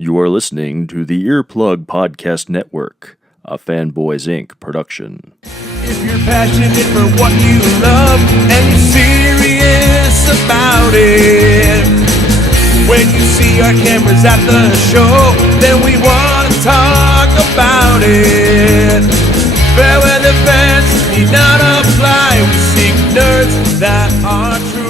You are listening to the Earplug Podcast Network, a Fanboys Inc. production. If you're passionate for what you love and you're serious about it, when you see our cameras at the show, then we want to talk about it. Fair weather fans need not apply. We seek nerds that are true.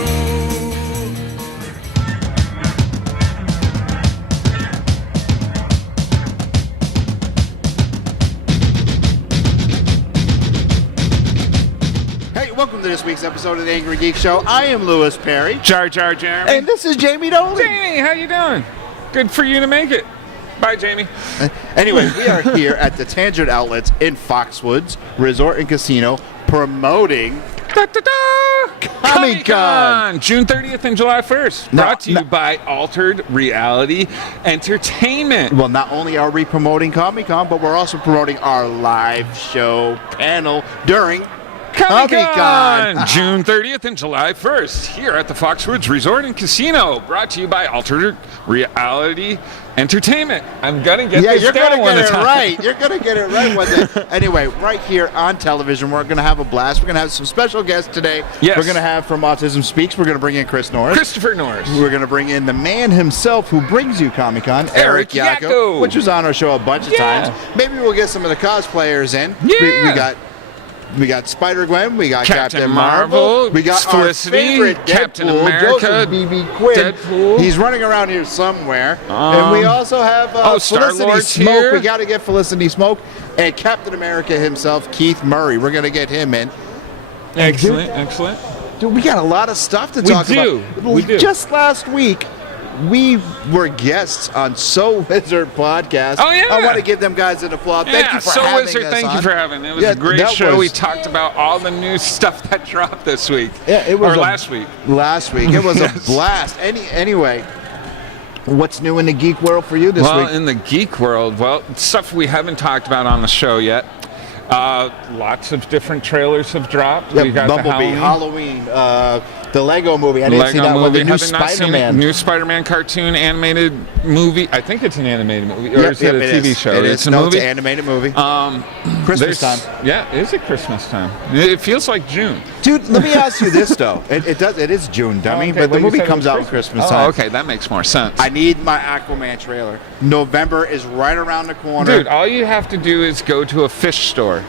Welcome to this week's episode of the Angrygeeks show. I am Lewis Perry. Jar Jeremy. And this is Jamie Dolan. Jamie, how you doing? Good for you to make it. Bye, Jamie. Anyway, we are here at the Tanger Outlets in Foxwoods Resort and Casino promoting Comiconn, June 30th and July 1st. Brought to you by Altered Reality Entertainment. Well, not only are we promoting Comiconn, but we're also promoting our live show panel during Comiconn, June 30th and July 1st, here at the Foxwoods Resort and Casino. Brought to you by Altered Reality Entertainment. I'm going to get this down one time. Right. You're going to get it right one day. Anyway, right here on television, we're going to have a blast. We're going to have some special guests today. Yes. We're going to have from Autism Speaks, we're going to bring in Christopher Norris. We're going to bring in the man himself who brings you Comiconn, Erickson, which was on our show a bunch of times. Maybe we'll get some of the cosplayers in. Yeah. We got Spider-Gwen, we got Captain Marvel, we got Felicity, our favorite Captain Deadpool, America, Joseph B.B. Quinn. Deadpool. He's running around here somewhere. And we also have Felicity Smoke. Here. We got to get Felicity Smoke. And Captain America himself, Keith Murray. We're going to get him in. Excellent. Dude, we got a lot of stuff to talk about. We do. Just last week, we were guests on So Wizard podcast. Oh, yeah. I want to give them guys an applause. Thank you for So having Wizard, us thank on. you for having it. It was a great show. We talked about all the new stuff that dropped this week. Yeah, it was last week. Last week. It was a blast. Anyway, what's new in the geek world for you this week? Well, in the geek world, stuff we haven't talked about on the show yet. Lots of different trailers have dropped. Yeah, we got Bumblebee, Halloween, the Lego movie. I didn't see that one. The new Spider-Man. New Spider-Man cartoon animated movie. I think it's an animated movie, or is it a TV show? It's a movie. It's an animated movie. Christmas time. Yeah, is it Christmas time? It feels like June. Dude, let me ask you this though. It is June, dummy, but the movie comes out at Christmas time. Oh, okay, that makes more sense. I need my Aquaman trailer. November is right around the corner. Dude, all you have to do is go to a fish store.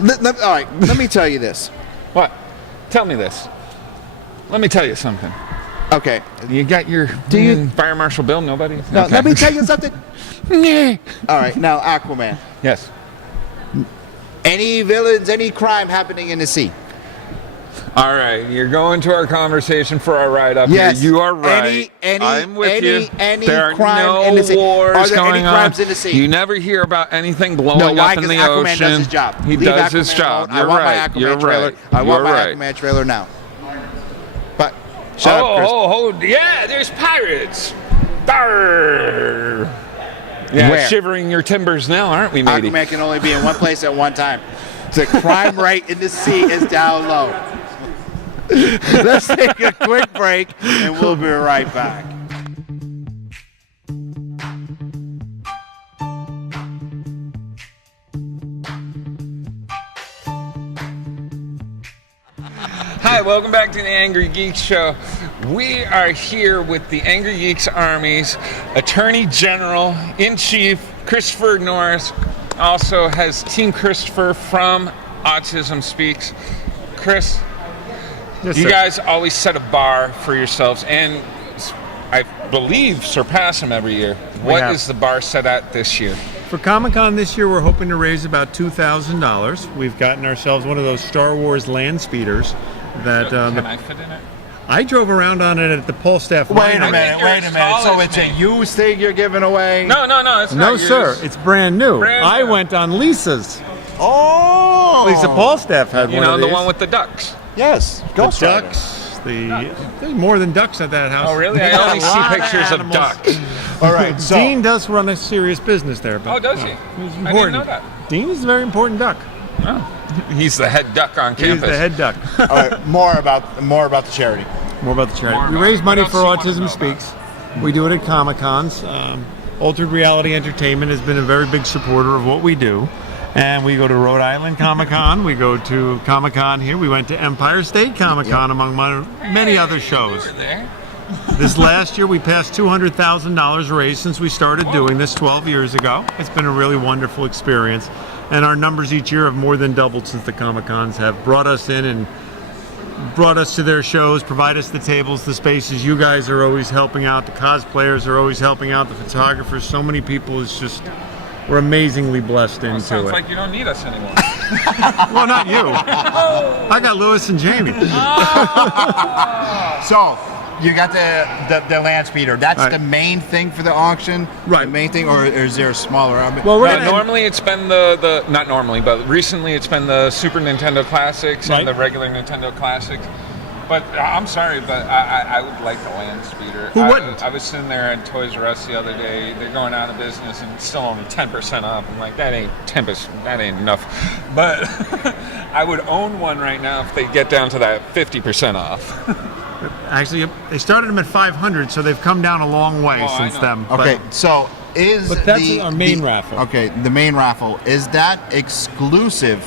All right, let me tell you this. What? Tell me this. Let me tell you something. Okay. You got your Fire Marshal Bill? Nobody? No, Okay. let me tell you something. All right, now Aquaman. Yes. Any villains, any crime happening in the sea? All right, you're going to our conversation for our ride up Yes. here. You are right. I'm with you. There are crime no in the sea. wars Are there going any on. crimes in the sea? You never hear about anything blowing up in the Aquaman ocean. does his job. He Leave does Aquaman his job. alone. You're I want right. my Aquaman You're trailer. right. I want You're my right. Aquaman trailer now. But shut up, Chris. Yeah, there's pirates. Arr. Yeah, Where? shivering your timbers now, aren't we, matey? Aquaman can only be in one place at one time. The crime rate in the sea is down low. Let's take a quick break, and we'll be right back. Hi, welcome back to the Angrygeeks show. We are here with the Angrygeeks Army's Attorney General in Chief, Christopher Norris. Also has Team Christopher from Autism Speaks. Chris, you guys always set a bar for yourselves, and I believe surpass them every year. What is the bar set at this year? For Comic-Con this year, we're hoping to raise about $2,000. We've gotten ourselves one of those Star Wars land speeders that Can I fit in it? I drove around on it at the Polstaff. Wait a Winery. minute. So it's a used thing you're giving away? No, it's not No, yours. sir. It's brand new. Brand I new. went on Lisa's. Oh! Lisa Polstaff had You one know, of the these. one with the ducks. Yes. the Ghost Rider. ducks. There's more than ducks at that house. Oh, really? I There's only a see lot pictures of animals. ducks. All right, so Dean does run a serious business there. But, Oh, does he? He's I didn't important. know that. Dean is a very important duck. Oh, he's the head duck on He's campus. the head duck. all right, more about the charity. More about the charity. We raise money for Autism Speaks. We do it at Comic-Cons. Altered Reality Entertainment has been a very big supporter of what we do. And we go to Rhode Island Comic-Con, we go to Comic-Con here, we went to Empire State Comic-Con, among many other shows. This last year we passed $200,000 raised since we started doing this 12 years ago. It's been a really wonderful experience. And our numbers each year have more than doubled since the Comic-Cons have brought us in and brought us to their shows, provide us the tables, the spaces. You guys are always helping out, the cosplayers are always helping out, the photographers, so many people. It's just, we're amazingly blessed into it. Sounds like you don't need us anymore. Well, not you. I got Lewis and Jamie. So, you got the land speeder. That's Right. the main thing for the auction? Right. The main thing, or is there a smaller? Well, we're gonna, Normally it's been the not normally, but recently it's been the Super Nintendo Classics Right. and the regular Nintendo Classics. But I'm sorry, but I would like the land speeder. Who wouldn't? I was sitting there at Toys R Us the other day. They're going out of business and it's still only 10% off. I'm like, that ain't 10%. That ain't enough. But I would own one right now if they get down to that 50% off. actually, they started them at 500, so they've come down a long way Oh, I since know. then. Okay, so But that's our main raffle. Okay, the main raffle, is that exclusive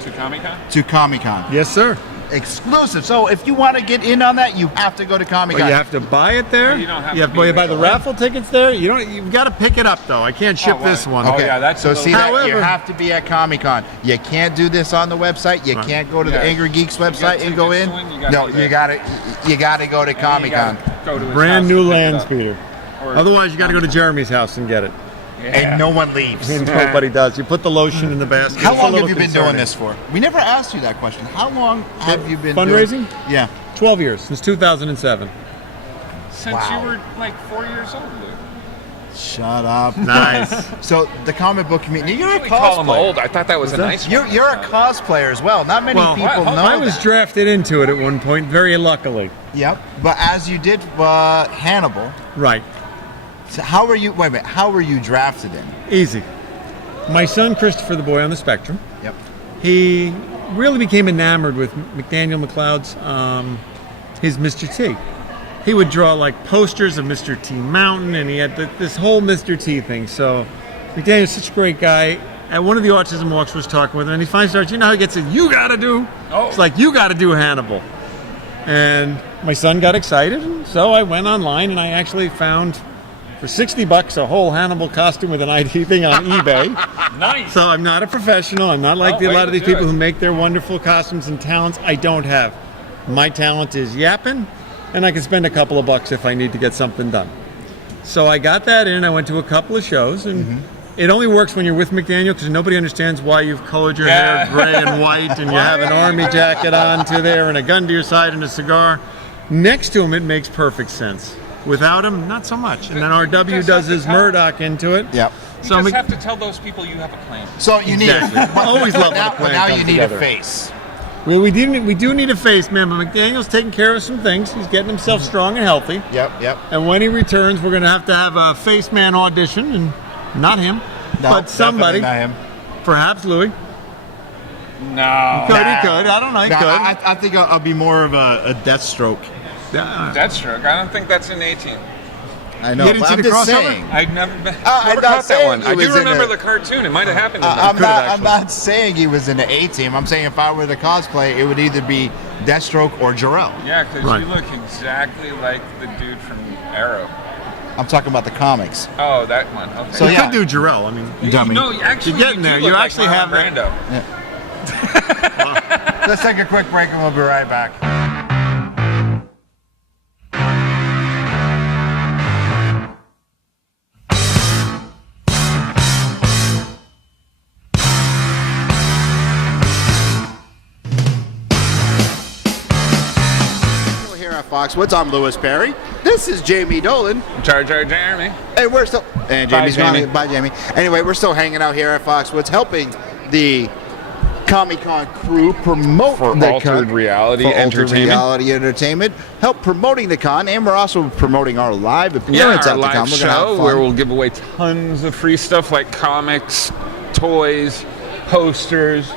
To Comic-Con? to Comic-Con? Yes, sir. Exclusive. So if you want to get in on that, you have to go to Comic-Con. Well, you have to buy it there. Well, you don't have you to buy be the there. raffle tickets there. You don't. You've got to pick it up though. I can't ship Oh, this right. one. Oh, yeah, that's a so little- see that you However- have to be at Comic-Con. You can't do this on the website. You Right. can't go to the Yeah. Angrygeeks You got website and go in. tickets to win, you gotta No, do you that. got to go to And then you Comic-Con. gotta go to his Brand house new to pick it land up. speeder. Or- Otherwise, you got to go to Jeremy's house and get it. Yeah. And no one leaves. And nobody does. You put the lotion in the basket. How It's a long little have you been concerning. doing this for? We never asked you that question. How long have you been Fundraising? doing? Yeah. 12 years since 2007. Since Wow. you were like 4 years old, dude. Shut up. Nice. So the comic book community, you're a Really call him cosplayer. old. I thought that was a that? nice. You're a cosplayer as well. Not many Well, people what? know I was that. drafted into it at one point, very luckily. Yep. But as you did Hannibal, Right. so how were you? Wait a minute. How were you drafted in? Easy. My son Christopher, the boy on the spectrum, Yep. he really became enamored with McDaniel McLeod's his Mr. T. He would draw like posters of Mr. T Mountain, and he had this whole Mr. T thing. So McDaniel's such a great guy. At one of the autism walks, was talking with him, and he finally starts, you know how he gets it, you gotta do. Oh. It's like, you gotta do Hannibal. And my son got excited, and so I went online and I actually found for $60 a whole Hannibal costume with an ID thing on eBay. Nice. So I'm not a professional. I'm not like Oh, a lot way of to these do people it. who make their wonderful costumes and talents. I don't have. My talent is yapping, and I can spend a couple of bucks if I need to get something done. So I got that in. I went to a couple of shows, and it only works when you're with McDaniel because nobody understands why you've colored your Yeah. hair gray and white, and you have an army jacket on to there, and a gun to your side, and a cigar. Next to him, it makes perfect sense. Without him, not so much. And then RW just does have to his tell- Murdoch into it. Yep. You So just Mc- have to tell those people you have a plan. So you need Exactly. I always love when a now, plan now comes you need together. a face. Well, we do need a face man, but McDaniel's taking care of some things. He's getting himself strong and healthy. Yep. And when he returns, we're going to have a face man audition, and not him, No, but somebody, definitely not him. perhaps Louis. No. He could. I don't know. He No, could. I think I'll be more of a Deathstroke. Yeah. Deathstroke. I don't think that's in 18. I know, You didn't but see I'm the just crossover? saying. I've never been. I'm Never not caught that saying one. he I was do in remember a- the cartoon. It might have happened. I'm Could have not. I'm actually. not saying he was in the A team. I'm saying if I were the cosplay, it would either be Deathstroke or Jarrell. Yeah, because Right. you look exactly like the dude from Arrow. I'm talking about the comics. Oh, that one. Okay. So You yeah. could do Jarrell. I mean, Dummy. No, actually, You're getting you there. do You look actually like have Marlon that- Brando. Let's take a quick break and we'll be right back. Here at Foxwoods, I'm Lewis Perry. This is Jamie Dolan. Jar Jar Jeremy. And we're still. And Jamie's Bye, Jamie. gone. Bye, Jamie. Anyway, we're still hanging out here at Foxwoods, helping the Comic-Con crew promote For the Altered con. Reality for Altered Entertainment. Reality Entertainment. Help promoting the con, and we're also promoting our live Yeah, appearance our at the con. live We're gonna have show fun. where we'll give away tons of free stuff like comics, toys, posters.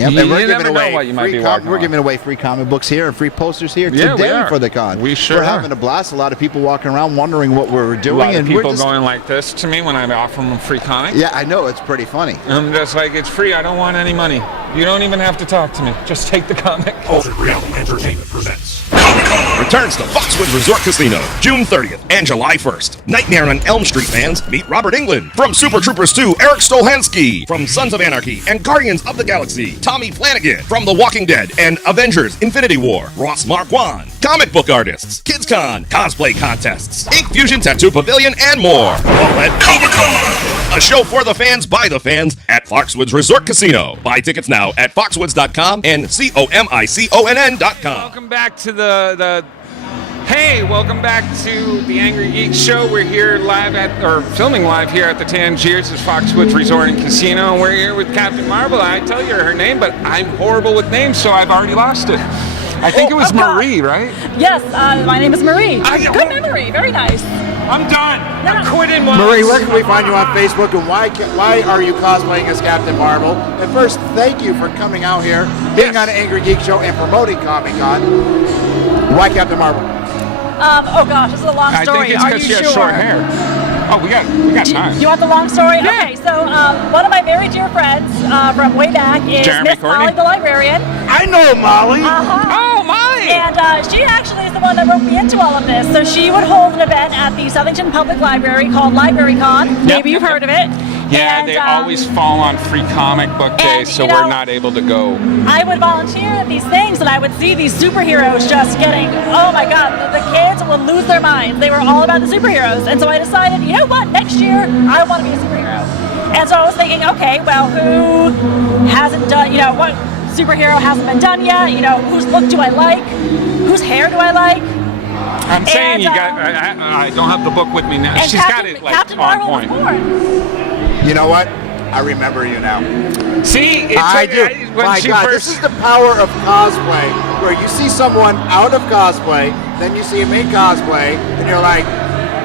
Yep. You And we're never giving know away what you might be free walking we're on. giving away free comic books here and free posters here Yeah, we today are. for the con. We sure We're are. having a blast. A lot of people walking around wondering what we're doing, A lot of and people we're just, going like this to me when I offer them a free comic. Yeah, I know, it's pretty funny. I'm just like, it's free. I don't want any money. You don't even have to talk to me. Just take the comic. Altered Reality Entertainment presents Comiconn returns to Foxwoods Resort Casino June 30th and July 1st. Nightmare on Elm Street fans meet Robert Englund. From Super Troopers 2, Eric Stolhansky. From Sons of Anarchy and Guardians of the Galaxy, Tommy Flanagan. From The Walking Dead and Avengers Infinity War, Ross Marquand. Comic book artists, KidsCon, cosplay contests, Ink Fusion Tattoo Pavilion, and more. All at Comiconn, a show for the fans by the fans at Foxwoods Resort Casino. Buy tickets now at foxwoods.com and comiconn.com. Welcome back to Hey, welcome back to the Angry Geeks show. We're here filming live here at the Tangers at Foxwoods Resort and Casino. And we're here with Captain Marvel. I tell you her name, but I'm horrible with names, so I've already lost it. I think it was Marie, right? Yes, my name is Marie. Oh. Good memory, very nice. I'm done. No, I'm no. quitting. Marie, where can we find you on Facebook, and why are you cosplaying as Captain Marvel? And first, thank you for coming out here, being on an Angry Geek show, and promoting Comic-Con. Why Captain Marvel? Oh gosh, this is a long I story. think it's Are because you she sure? has short hair. Oh, we got time. You want the long story? Yeah. Okay, so one of my very dear friends from way back is Jeremy Miss Courtney? Molly the librarian. I know Molly. Oh, Molly! And she actually is the one that wrote me into all of this. So she would hold an event at the Southington Public Library called LibraryCon. Maybe you've heard of it. Yeah, And, they always fall on free comic book day, and, so you we're know, not able to go. I would volunteer at these things, and I would see these superheroes just getting, oh my god, the kids would lose their minds. They were all about the superheroes. And so I decided, you know what, next year, I want to be a superhero. And so I was thinking, okay, well, who hasn't done, what superhero hasn't been done yet? Whose look do I like? Whose hair do I like? I'm saying And, you got. I don't have the book with me now. And She's got it like Captain on Marvel point. was born. You know what? I remember you now. See, I do. When My she God, first, this is the power of cosplay, where you see someone out of cosplay, then you see him in cosplay, and you're like,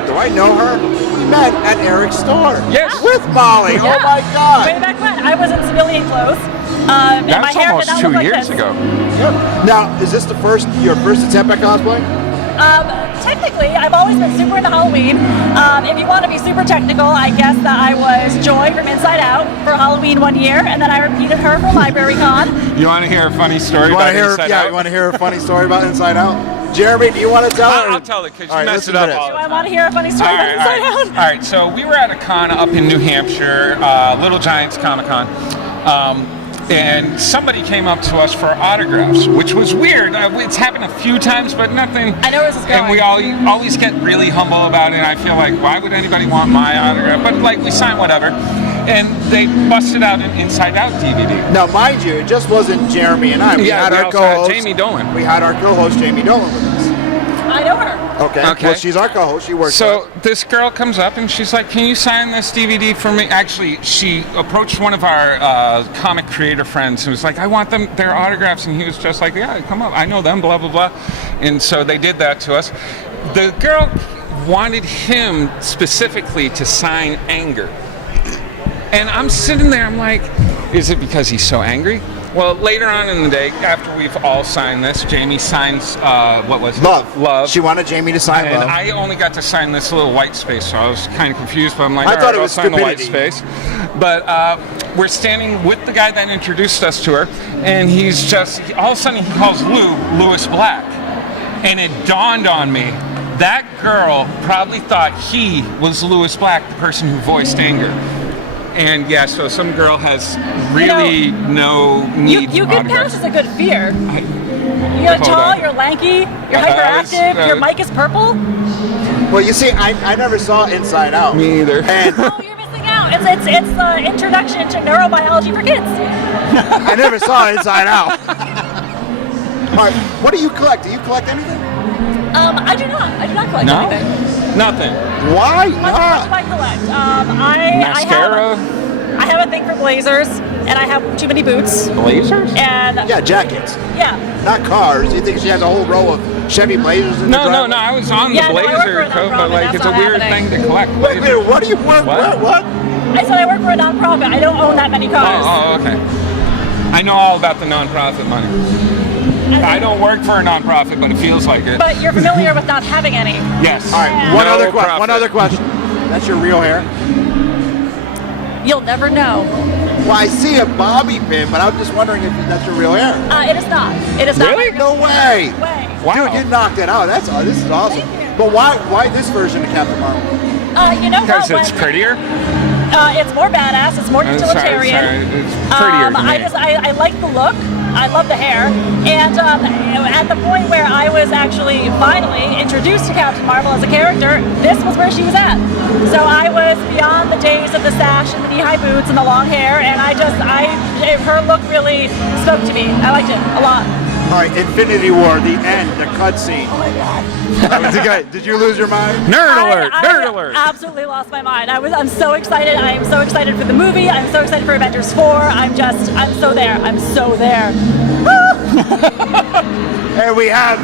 do I know her? We met at Eric's store. Yes. With Molly. Yeah. Oh my God. Way back when, I was in civilian clothes. And my that's hair almost did not 2 look like years this. ago. Now, is this your first attempt at cosplay? Technically, I've always been super into Halloween. If you want to be super technical, I guess that I was Joy from Inside Out for Halloween one year, and then I repeated her for LibraryCon. You want to hear a funny story You want about to hear? Inside Yeah, Out? you want to hear a funny story about Inside Out? Jeremy, do you want to tell it? I'll tell it because All you right, messed it listen up to all this. Do I want to hear a funny story about Inside Out? All right, so we were at a con up in New Hampshire, Little Giants Comic-Con, and somebody came up to us for autographs, which was weird. It's happened a few times, but nothing. I know where this is going. And we always get really humble about it, and I feel like, why would anybody want my autograph? But like, we sign whatever. And they busted out an Inside Out DVD. Now, mind you, it just wasn't Jeremy and I. We had we our also had co-host Jamie Dolan. We had our co-host Jamie Dolan with us. I know her. Okay. Okay. Well, she's our co-host. She works. So this girl comes up and she's like, "Can you sign this DVD for me?" Actually, she approached one of our comic creator friends and was like, "I want their autographs," and he was just like, "Yeah, come up. I know them." Blah blah blah. And so they did that to us. The girl wanted him specifically to sign Anger, and I'm sitting there. I'm like, "Is it because he's so angry?" Well, later on in the day, after we've all signed this, Jamie signs, what was it? Love. She wanted Jamie to sign And Love. I only got to sign this little white space, so I was kind of confused, but I'm like, I all thought right, it I'll was sign the white stupidity. space. But we're standing with the guy that introduced us to her, and he's just, all of a sudden he calls Louis Black. And it dawned on me, that girl probably thought he was Louis Black, the person who voiced Anger. And yeah, so some girl has really no need You for get autographs. past as a good fear. You're Hold tall, on. you're lanky, you're hyperactive, your mic is purple. Well, you see, I never saw Inside Out. Me either. And Oh, you're missing out. It's the introduction to neurobiology for kids. I never saw Inside Out. All right, what do you collect? Do you collect anything? I do not. I do not collect No? anything. Nothing. Why What do not? I collect? Mascara? I have a thing for blazers, and I have too many boots. Blazers? And Yeah, jackets, yeah. not cars. You think she has a whole row of Chevy Blazers in the No, driveway? I was on Yeah, the no, I work blazer for a coat, but nonprofit, like that's it's a not weird happening. thing to collect. Wait a minute, what do you work? What? What? I said I work for a nonprofit. I don't own that many cars. Oh, okay. I know all about the nonprofit money. I don't work for a nonprofit, but it feels like it. But you're familiar with not having any. Yes. All right, Yeah. one No other question. That's your real hair? You'll never know. Well, I see a bobby pin, but I'm just wondering if that's your real hair. It is not. It is not. Really? my No real way. hair. Way. Wow. Dude, you knocked it out. This is awesome. Thank you. But why this version of Captain Marvel? You know Because what? it's prettier. It's more badass. It's more utilitarian. Sorry, it's prettier to me. I like the look. I love the hair. And at the point where I was actually finally introduced to Captain Marvel as a character, this was where she was at. So I was beyond the days of the sash and the knee-high boots and the long hair, and her look really spoke to me. I liked it a lot. All right, Infinity War, the end, the cutscene. Oh my God! Did you lose your mind? Nerd alert! I Nerd alert! absolutely lost my mind. I'm so excited. I am so excited for the movie. I'm so excited for Avengers 4. I'm so there. I'm so there. And we have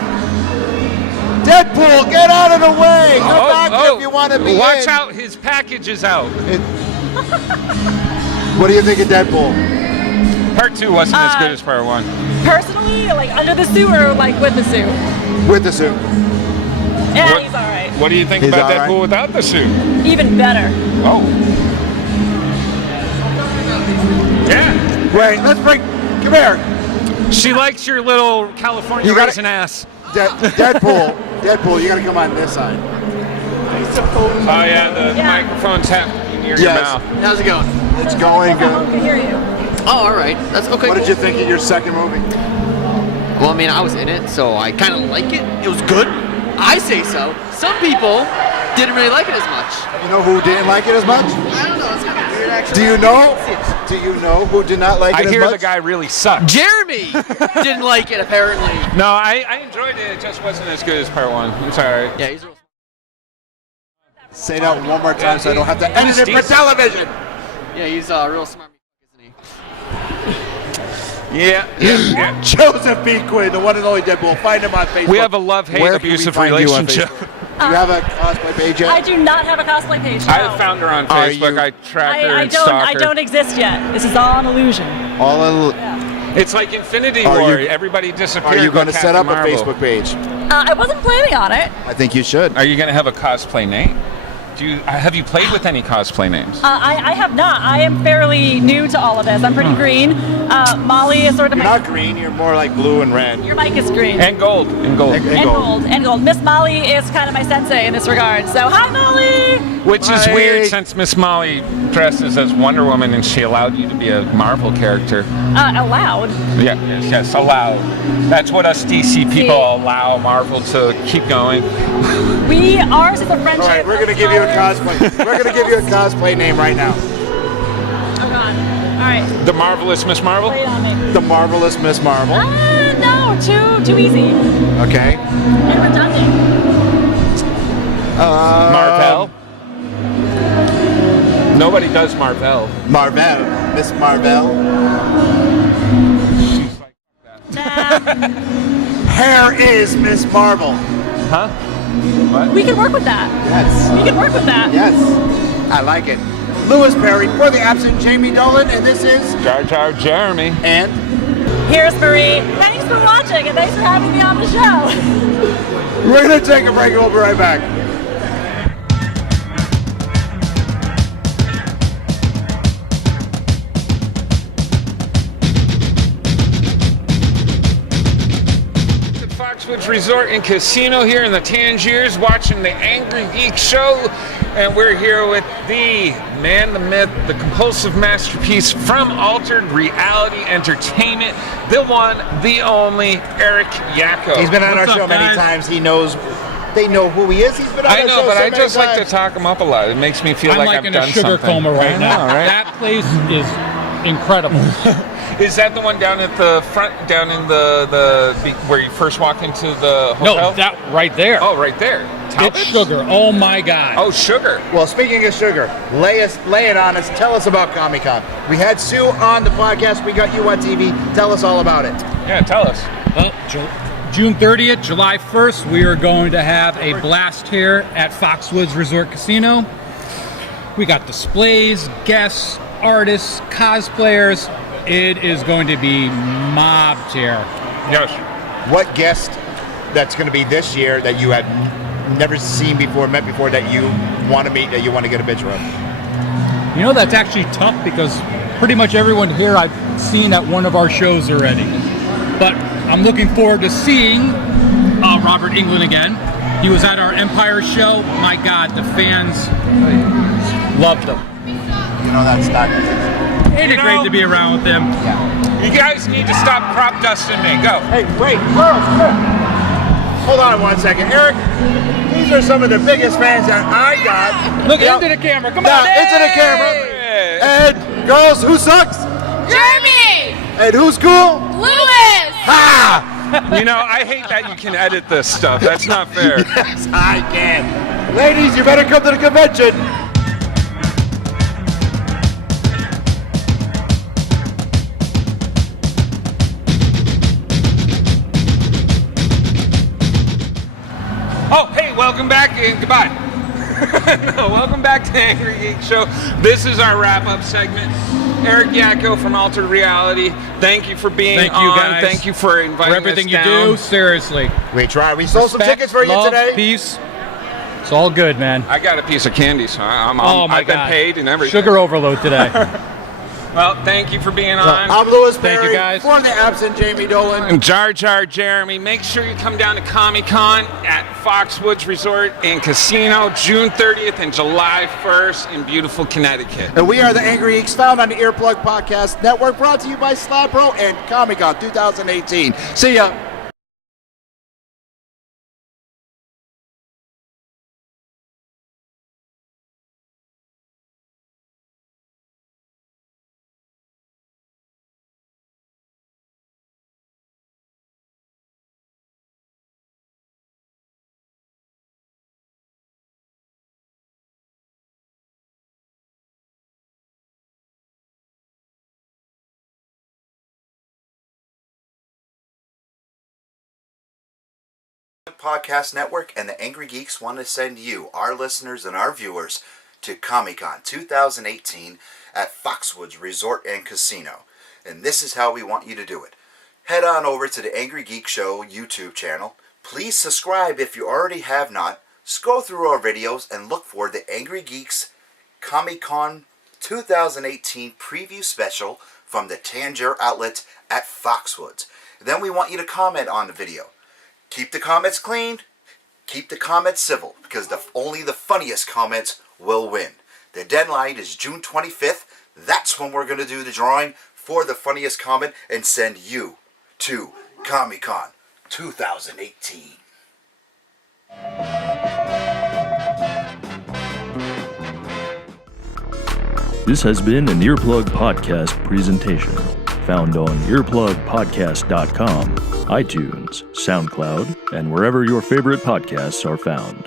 Deadpool. Get out of the way. Come back here if you want to be Watch in. out, his package is out. What do you think of Deadpool? Part 2 wasn't as good as part 1. Personally, like under the suit or like with the suit? With the suit. Yeah, What- he's all right. What do you think He's about all right. Deadpool without the suit? Even better. Oh. Yeah. Wait, come here. She likes your little California You gotta- raisin ass. Deadpool, you gotta come on this side. Oh yeah, the Yeah. microphone's near your Yes. mouth. How's it going? It's going I good. can hear you. Oh, all right. That's okay. What did you think of your second movie? Well, I mean, I was in it, so I kind of like it. It was good. I say so. Some people didn't really like it as much. You know who didn't like it as much? I don't know. It's kind of weird, actually. Do you know? Do you know who did not like I it as hear much? the guy really sucked. Jeremy didn't like it, apparently. No, I enjoyed it. It just wasn't as good as part 1. It's alright. Yeah, he's real. Say that one more time so I don't have to edit it for television. Yeah, he's real smart, isn't he? Yeah. Joseph B. Quinn, the one and only Deadpool. Find him on Facebook. We have a love-hate Where can we abusive find you on relationship. Facebook? Do you have a cosplay page yet? I do not have a cosplay page. No. I found her on Are Facebook. you- I track her I and stalk her. don't exist yet. This is all an illusion. It's like Infinity Are War. you- Everybody disappeared. Are you going to but set up Captain a Marvel. Facebook page? I wasn't planning on it. I think you should. Are you going to have a cosplay name? Have you played with any cosplay names? I have not. I am fairly new to all of this. I'm pretty green. Molly is sort of You're not green. You're more like blue and red. Your mic is green. And gold. And gold. And And gold. gold. And gold. Miss Molly is kind of my sensei in this regard. So hi, Molly. Which is Bye. weird since Miss Molly dresses as Wonder Woman and she allowed you to be a Marvel character. Allowed. Yeah, yes, allowed. That's what us DC people allow Marvel to keep going. Ours is a friendship. All right, we're going to of give you a colors. cosplay. We're going to give you a cosplay name right now. Oh God. All right. The Marvelous Miss Marvel? Lay it on me. The Marvelous Miss Marvel. No, too easy Okay. and redundant. Marvel. Nobody does Marvel. Marvel. Miss Marvel. Nah, Hair is Miss Marvel. Huh? we can work with that. Yes. We can work with that. Yes. I like it. Lewis Perry for the absent Jamie Dolan, and this is Jar Jar Jeremy. and Here's Marie. Thanks for watching and thanks for having me on the show. we're going to take a break and we'll be right back. At Foxwoods Resort and Casino here in the Tangers, watching the Angrygeeks show, and we're here with the man, the myth, the compulsive masterpiece from Altered Reality Entertainment, the one, the only, Eric Yacko. He's been on our What's up, show many guys? times. He knows, they know who he is. He's been on I our know, show but so I many just like to times. talk him up a lot. It makes me feel I'm like like I've in done a sugar something. coma right I now. know, right? That place is incredible. Is that the one down at the front, down in the where you first walk into the hotel? No, that right there. Oh, right there. It's Talbot's? sugar. Oh my God. Oh, sugar. Well, speaking of sugar, lay it on us. Tell us about Comiconn. We had Sue on the podcast. We got you on TV. Tell us all about it. Yeah, tell us. Well, June 30th, July 1st, we are going to have a blast here at Foxwoods Resort Casino. We got displays, guests, artists, cosplayers, it is going to be mobbed here. Yes. What guest that's going to be this year that you had never seen before, met before, that you want to meet, that you want to get a picture of? You know, that's actually tough because pretty much everyone here I've seen at one of our shows already. But I'm looking forward to seeing Robert Englund again. He was at our Empire show. My God, the fans loved him. You know, that's not. Ain't it great to be around with him? You guys need to stop crop dusting me. Go. Hey, wait, girls, come here. Hold on 1 second. Eric, these are some of the biggest fans that I got. Look into the camera. Come Now, on. into the camera. And girls, who sucks? Jeremy! And who's cool? Lewis! Ha! You know, I hate that you can edit this stuff. That's not fair. Yes, I can. Ladies, you better come to the convention. Oh, hey, welcome back and goodbye. No, welcome back to the Angry Geek Show. This is our wrap-up segment. Eric Yacko from Altered Reality. Thank you for being Thank on. you, guys. Thank you for inviting For everything us you down. do, seriously. We tried. We sold some Respect, tickets for you love, today. Peace. It's all good, man. I got a piece of candy, so Oh my I've been God. paid and everything. Sugar overload today. Well, thank you for being on. I'm Louis Thank Perry. you, guys. For the absent Jamie Dolan. And Jar Jar Jeremy. Make sure you come down to Comiconn at Foxwoods Resort and Casino June 30th and July 1st in beautiful Connecticut. And we are the Angry Geeks, found on the Earplug Podcast Network, brought to you by Slab Pro and Comiconn 2018. See ya. Podcast Network and the Angry Geeks want to send you, our listeners and our viewers, to Comiconn 2018 at Foxwoods Resort and Casino. And this is how we want you to do it. Head on over to the Angry Geek Show YouTube channel. Please subscribe if you already have not. Scroll through our videos and look for the Angry Geeks Comiconn 2018 preview special from the Tanger outlet at Foxwoods. Then we want you to comment on the video. Keep the comments clean, keep the comments civil, because only the funniest comments will win. The deadline is June 25th. That's when we're going to do the drawing for the funniest comment and send you to Comiconn 2018. This has been an Earplug Podcast presentation. Found on earplugpodcast.com, iTunes, SoundCloud, and wherever your favorite podcasts are found.